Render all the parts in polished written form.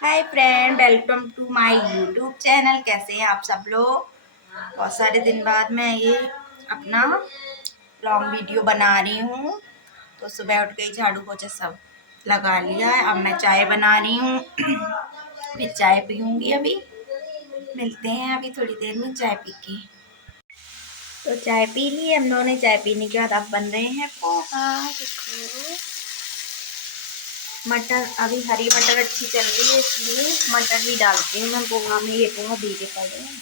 Hi friend, welcome to my YouTube channel. कैसे हैं आप सब लोग? बहुत सारे दिन बाद मैं ये अपना लॉन्ग वीडियो बना रही हूँ। तो सुबह उठ के झाड़ू पोछा सब लगा लिया है। अब मैं चाय बना रही हूँ। फिर चाय पीऊँगी। अभी मिलते हैं अभी थोड़ी देर में चाय पी के। तो चाय पी ली हम लोगों ने। चाय पीने के बाद अब बन रहे हैं पोहा। देखो मटर, अभी हरी मटर अच्छी चल रही है इसलिए मटर भी डालती हूँ मैं पोहा में। ये पोहा भीगे पड़े हैं,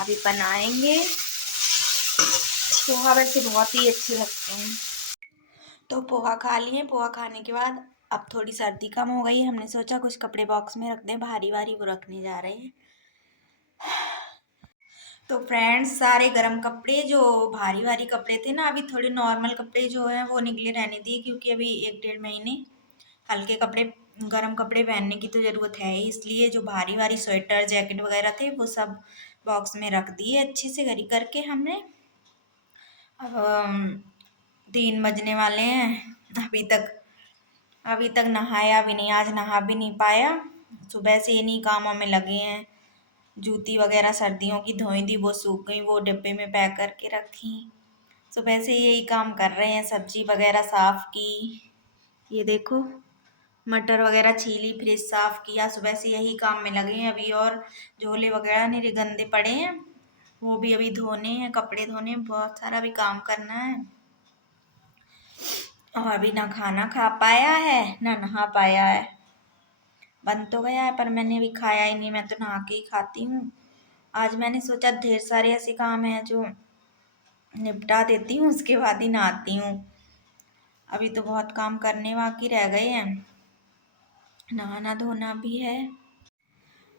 अभी बनाएंगे। पोहा वैसे बहुत ही अच्छे लगते हैं। तो पोहा खा लिए। पोहा खाने के बाद अब थोड़ी सर्दी कम हो गई। हमने सोचा कुछ कपड़े बॉक्स में रख दें, भारी भारी वो रखने जा रहे हैं। तो फ्रेंड्स, सारे गर्म कपड़े जो भारी भारी कपड़े थे ना, अभी थोड़े नॉर्मल कपड़े जो हैं वो निकले रहने दिए, क्योंकि अभी 1-1.5 महीने हल्के कपड़े, गर्म कपड़े पहनने की तो ज़रूरत है ही। इसलिए जो भारी भारी स्वेटर जैकेट वगैरह थे वो सब बॉक्स में रख दिए अच्छे से घड़ी करके हमने। अब 3 बजने वाले हैं। अभी तक नहाया भी नहीं, आज नहा भी नहीं पाया। सुबह से इन्हीं कामों में लगे हैं। जूती वगैरह सर्दियों की धोई थी, वो सूख गई, वो डिब्बे में पैक करके रखी। सुबह से यही काम कर रहे हैं। सब्जी वगैरह साफ की, ये देखो मटर वगैरह छीली, फ्रिज साफ किया। सुबह से यही काम में लगे हैं अभी। और झोले वगैरह नहीं गंदे पड़े हैं, वो भी अभी धोने हैं। कपड़े धोने हैं, बहुत सारा भी काम करना है। और अभी ना खाना खा पाया है ना नहा पाया है। बन तो गया है पर मैंने अभी खाया ही नहीं। मैं तो नहा के ही खाती हूँ। आज मैंने सोचा ढेर सारे ऐसे काम हैं जो निपटा देती हूँ, उसके बाद ही नहाती हूँ। अभी तो बहुत काम करने बाकी रह गए हैं, नहाना धोना भी है।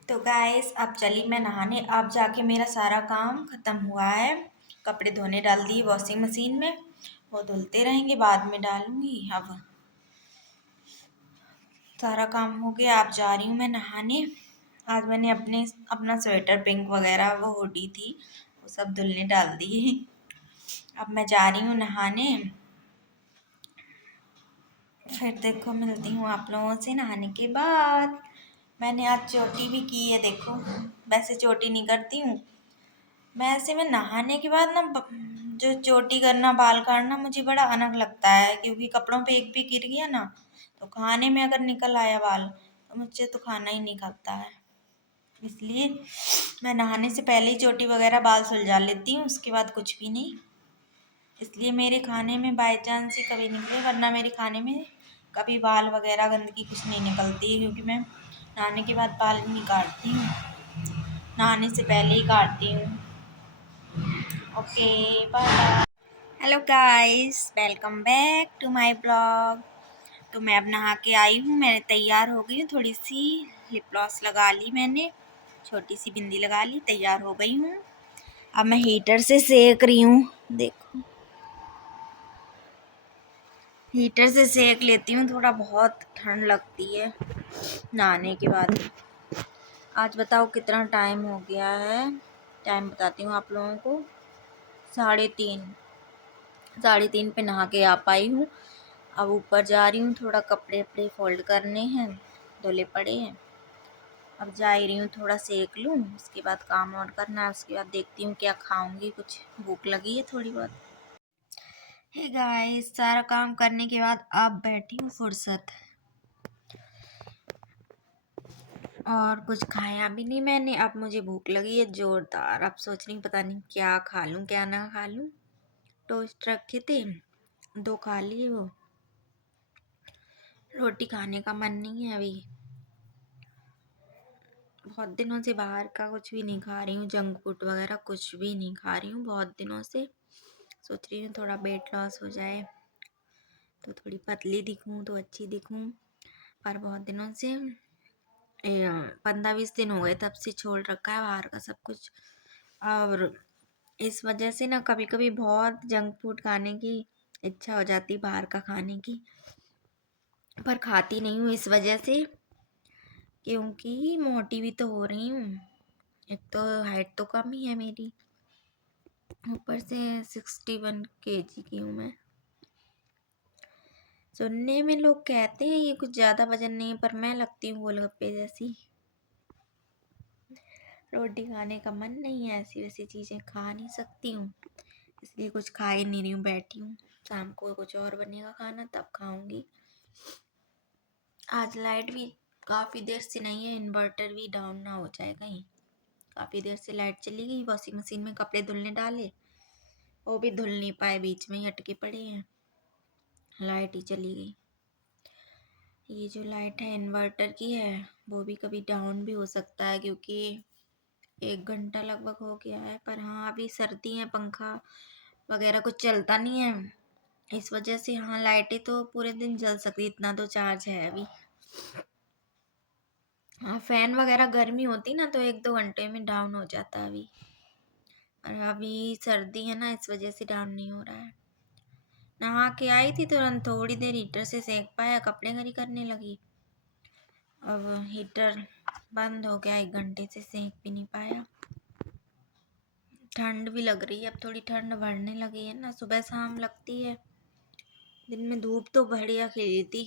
तो गाइस, अब चली मैं नहाने। अब जाके मेरा सारा काम ख़त्म हुआ है। कपड़े धोने डाल दिए वॉशिंग मशीन में, वो धुलते रहेंगे, बाद में डालूंगी। अब सारा काम हो गया। अब जा रही हूँ मैं नहाने। आज मैंने अपना स्वेटर पिंक वगैरह वो हुडी थी, वो सब धुलने डाल दिए। अब मैं जा रही हूँ नहाने। फिर देखो मिलती हूँ आप लोगों से नहाने के बाद। मैंने आज चोटी भी की है, देखो। वैसे चोटी नहीं करती हूँ मैं। ऐसे में नहाने के बाद ना जो चोटी करना, बाल काटना मुझे बड़ा अनग लगता है, क्योंकि कपड़ों पे एक भी गिर गया ना तो खाने में अगर निकल आया बाल तो मुझसे तो खाना ही नहीं खाता है। इसलिए मैं नहाने से पहले ही चोटी वगैरह बाल सुलझा लेती हूँ, उसके बाद कुछ भी नहीं। इसलिए मेरे खाने में बाई चांस ही कभी निकले, वरना मेरे खाने में कभी बाल वगैरह गंदगी कुछ नहीं निकलती है, क्योंकि मैं नहाने के बाद बाल नहीं काटती हूँ, नहाने से पहले ही काटती हूँ। Okay, bye bye. Hello guys, welcome back to my blog. तो मैं अब नहा के आई हूँ, मैं तैयार हो गई हूँ। थोड़ी सी लिप ग्लॉस लगा ली मैंने, छोटी सी बिंदी लगा ली, तैयार हो गई हूँ। अब मैं हीटर से सेक रही हूँ, देखो हीटर से सेक लेती हूँ। थोड़ा बहुत ठंड लगती है नहाने के बाद। आज बताओ कितना टाइम हो गया है। टाइम बताती हूँ आप लोगों को। 3:30, 3:30 पे नहा के आ पाई हूँ। अब ऊपर जा रही हूँ, थोड़ा कपड़े वपड़े फोल्ड करने हैं, धुले पड़े हैं। अब जा ही रही हूँ, थोड़ा सेक लूँ, उसके बाद काम और करना है। उसके बाद देखती हूँ क्या खाऊंगी, कुछ भूख लगी है थोड़ी बहुत। हे गाइस, सारा काम करने के बाद अब बैठी हूँ फुर्सत, और कुछ खाया भी नहीं मैंने। अब मुझे भूख लगी है जोरदार। अब सोच रही हूँ पता नहीं क्या खा लूँ क्या ना खा लूँ। टोस्ट रखे थे, 2 खा लिए। वो रोटी खाने का मन नहीं है अभी। बहुत दिनों से बाहर का कुछ भी नहीं खा रही हूँ, जंक फूड वगैरह कुछ भी नहीं खा रही हूँ बहुत दिनों से। सोच रही हूँ थोड़ा वेट लॉस हो जाए तो थोड़ी पतली दिखूँ तो अच्छी दिखूँ। पर बहुत दिनों से 15-20 दिन हो गए तब से छोड़ रखा है बाहर का सब कुछ। और इस वजह से ना कभी कभी बहुत जंक फूड खाने की इच्छा हो जाती, बाहर का खाने की, पर खाती नहीं हूँ इस वजह से, क्योंकि मोटी भी तो हो रही हूँ। एक तो हाइट तो कम ही है मेरी, ऊपर से 61 kg की हूँ मैं। सुनने में लोग कहते हैं ये कुछ ज़्यादा वजन नहीं है, पर मैं लगती हूँ गोलगप्पे जैसी। रोटी खाने का मन नहीं है, ऐसी वैसी चीज़ें खा नहीं सकती हूँ, इसलिए कुछ खा ही नहीं रही हूँ, बैठी हूँ। शाम को कुछ और बनेगा खाना तब खाऊंगी। आज लाइट भी काफ़ी देर से नहीं है, इन्वर्टर भी डाउन ना हो जाए कहीं। काफ़ी देर से लाइट चली गई, वॉशिंग मशीन में कपड़े धुलने डाले, वो भी धुल नहीं पाए, बीच में ही अटके पड़े हैं, लाइट ही चली गई। ये जो लाइट है इन्वर्टर की है, वो भी कभी डाउन भी हो सकता है, क्योंकि 1 घंटा लगभग हो गया है। पर हाँ, अभी सर्दी है, पंखा वगैरह कुछ चलता नहीं है, इस वजह से हाँ लाइटें तो पूरे दिन जल सकती, इतना तो चार्ज है अभी। हाँ, फैन वगैरह गर्मी होती ना तो 1-2 घंटे में डाउन हो जाता अभी, और अभी सर्दी है ना, इस वजह से डाउन नहीं हो रहा है। नहा के आई थी तुरंत, थोड़ी देर हीटर से सेक पाया, कपड़े खड़ी करने लगी। अब हीटर बंद हो गया, 1 घंटे से सेक भी नहीं पाया। ठंड भी लग रही है, अब थोड़ी ठंड बढ़ने लगी है ना, सुबह शाम लगती है। दिन में धूप तो बढ़िया खिली थी,